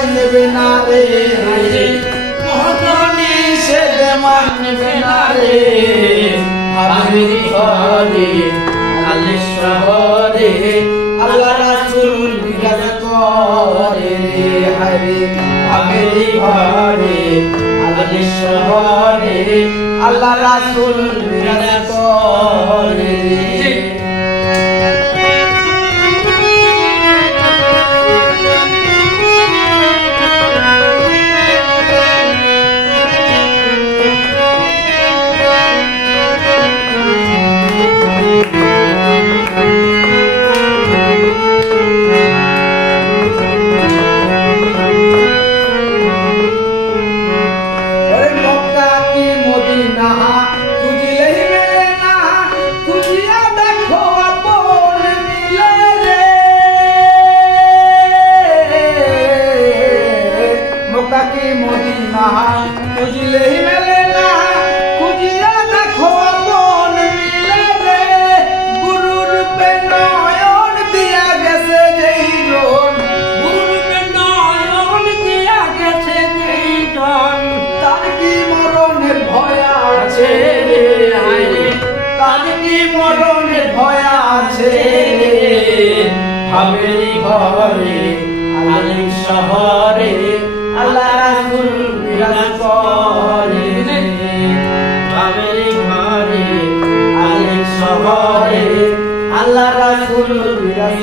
মানবে না রে মোহনী সে মানবে না রে ভাবের ঘরে আলে শহরে আল্লাহ রাসূল বিরাজ করে হরে ভাবের ঘরে আলে শহরে আল্লাহ রাসূল বিরাজ করে मदीना खुजले ही मिले ना खुजिया देखो अपन मिले रे गुरुर पे नयन दिया गेছে যেইজন গুরুর पे নয়ন দিয়া গেছে যেইজন তার কি মরণের ভয় আছে রে আরে তার কি মরণের ভয় আছে রে ভাবের ঘরে আলিম শহরে আল্লাহ রাসূল বিরাজ করে ভাবের ঘরে আলিম শহরে আল্লাহ রাসূল বিরাজ